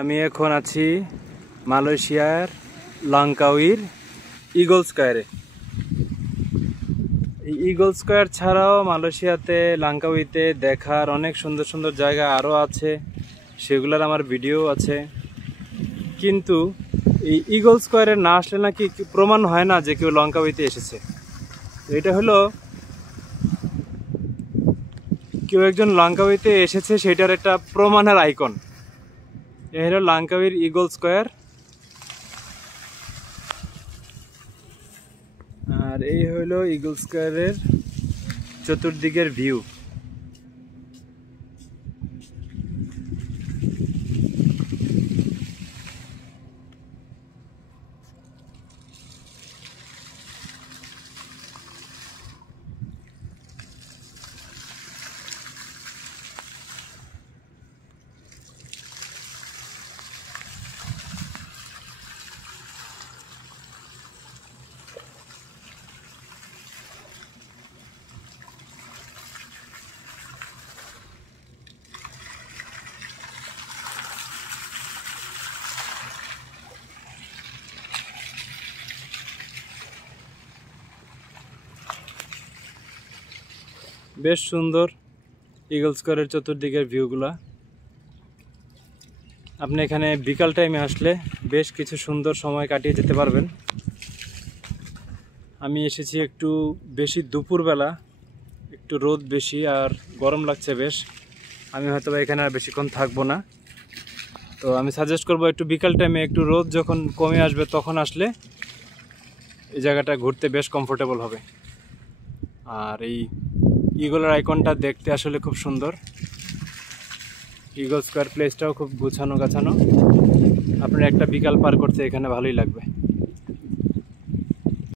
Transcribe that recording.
আমি এখন আছি মালয়েশিয়ার লাংকাউইর ইগল স্কয়ারে। এই ইগল স্কয়ার ছাড়াও মালয়েশিয়াতে লাংকাউইতে দেখার অনেক সুন্দর সুন্দর জায়গা আরও আছে, সেগুলোর আমার ভিডিও আছে। কিন্তু এই ইগল স্কয়ারে না আসলে নাকি প্রমাণ হয় না যে কেউ লাংকাউইতে এসেছে। এটা হলো কেউ একজন লাংকাউইতে এসেছে সেটার একটা প্রমাণের আইকন। এই হলো লাংকাউইর ইগল স্কয়ার, আর এই হলো ইগল স্কয়ারের চতুর্দিকের ভিউ। বেশ সুন্দর ইগল স্কয়ারের চতুর্দিকের ভিউগুলা। আপনি এখানে বিকাল টাইমে আসলে বেশ কিছু সুন্দর সময় কাটিয়ে যেতে পারবেন। আমি এসেছি একটু বেশি দুপুরবেলা, একটু রোদ বেশি আর গরম লাগছে বেশ। আমি হয়তো এখানে আর বেশিক্ষণ থাকবো না, তো আমি সাজেস্ট করবো একটু বিকাল টাইমে, একটু রোদ যখন কমে আসবে তখন আসলে এই জায়গাটা ঘুরতে বেশ কমফোর্টেবল হবে। আর এই ইগলের আইকনটা দেখতে আসলে খুব সুন্দর। ইগল স্কয়ার প্লেসটাও খুব গুছানো গাছানো। আপনার একটা বিকাল পার করতে এখানে ভালোই লাগবে।